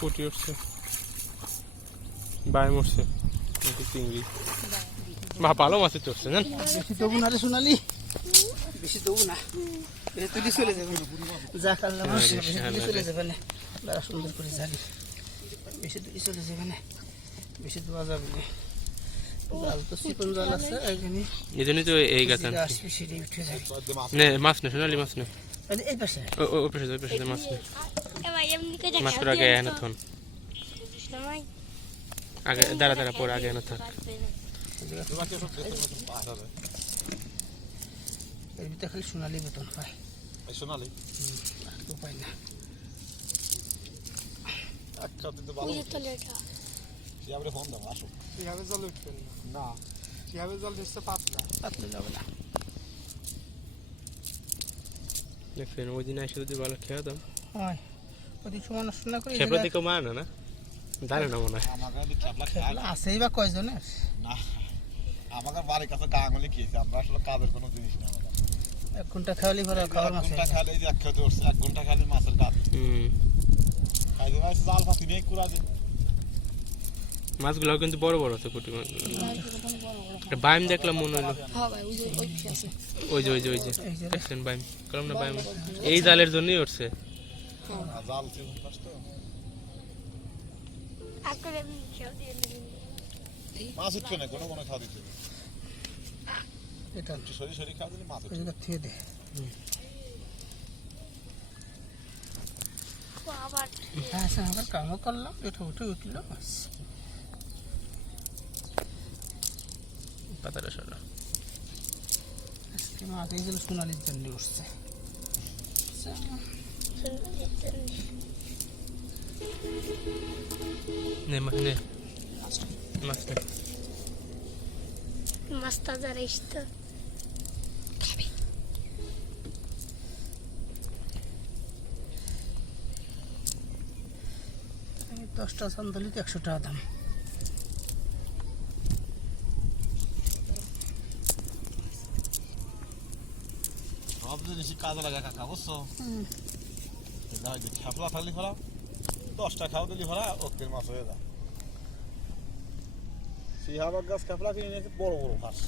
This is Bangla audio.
পুঁটি উঠছে, বাইম উঠছে, চিংড়ি বা ভালো মাছের চড়ছে জান। বেশি দেবো না রে সোনালি, বেশি দেবো না, তুলি চলে যাবে যা কাটলাম বেশি তুলি চলে যাবে না, বেড়া সুন্দর করে জালি, বেশি তুলি চলে যাবে না, বেশি দেওয়া যাবে না, জাল তো চিকন জাল আছে এখানে, এই জন্যই তো এই গাছ আসবে সেটাই উঠে যাবে। মাছ নেই সোনালি, মাছ নেই এই পাশে ওই পাশে মাছ নেই, মাছ করে আগে এনে থন, আগে দাঁড়া দাঁড়া পরে আগে এনে থাক। এর ভিতরে খালি সোনালি বেতন পায়, সোনালি আর তো পাই না। আচ্ছা তো ভালো কিভাবে ফোন দাও আসো, কিভাবে জল উঠবেন না কিভাবে জল দিচ্ছে পাতলা পাতলে যাবে না। দেখছেন ওই দিন এসে যদি ভালো খেয়ে দাম, হয় ওদিক সময় নষ্ট না করে খেপড়া দিকে মার না, না জানে না মনে হয়। আমাকে যদি খেপলা খায় খেলা আছেই বা কয়জনের, না, আমাকে বাড়ির কাছে গাঙ্গুলি খেয়েছে, আমরা আসলে কাজের কোনো জিনিস না, 1 ঘন্টা খাওয়ালি ভরা খাওয়ার মাছ ঘন্টা খালি যে এক খেতে উঠছে, 1 ঘন্টা খালি মাছের কাজ খাইতে পারছে, জাল ফাঁকি নিয়ে কুড়া দিয়ে মাছগুলো কিন্তু বড় বড় আছে, পুঁটি মাছগুলো। বাইম দেখলাম মনে হলো, ওই যে দেখছেন বাইম, করলাম না বাইম এই জালের জন্যই উঠছে। জাল চিকন কষ্ট মাছ উঠবে না, কোনো কোনো খাওয়া দিচ্ছে এটা একটু সরি সরি খাওয়া দিলে মাছ উঠবে। এটা থিয়ে দে হ্যাঁ আবার কামও করলাম, এটা উঠে উঠলো মাছ, পাতাটা সরা আজকে মাছ এইগুলো সোনালির জন্য উঠছে। নে মাছ নে, মাছ নে, মাছ তাজা রাইস তো আমি 10টা চান্দলি 100 টাকা দাম। সব জিনিসই কাজে লাগা কাকা বুঝছো, খেপলা থাকলে ফেলা 10টা খাওয়া দিলি ফেলা ওকে মাছ হয়ে যায়। সিহাবাগ গাছ খেপলা কিনে নিয়েছে বড় বড় মাছ।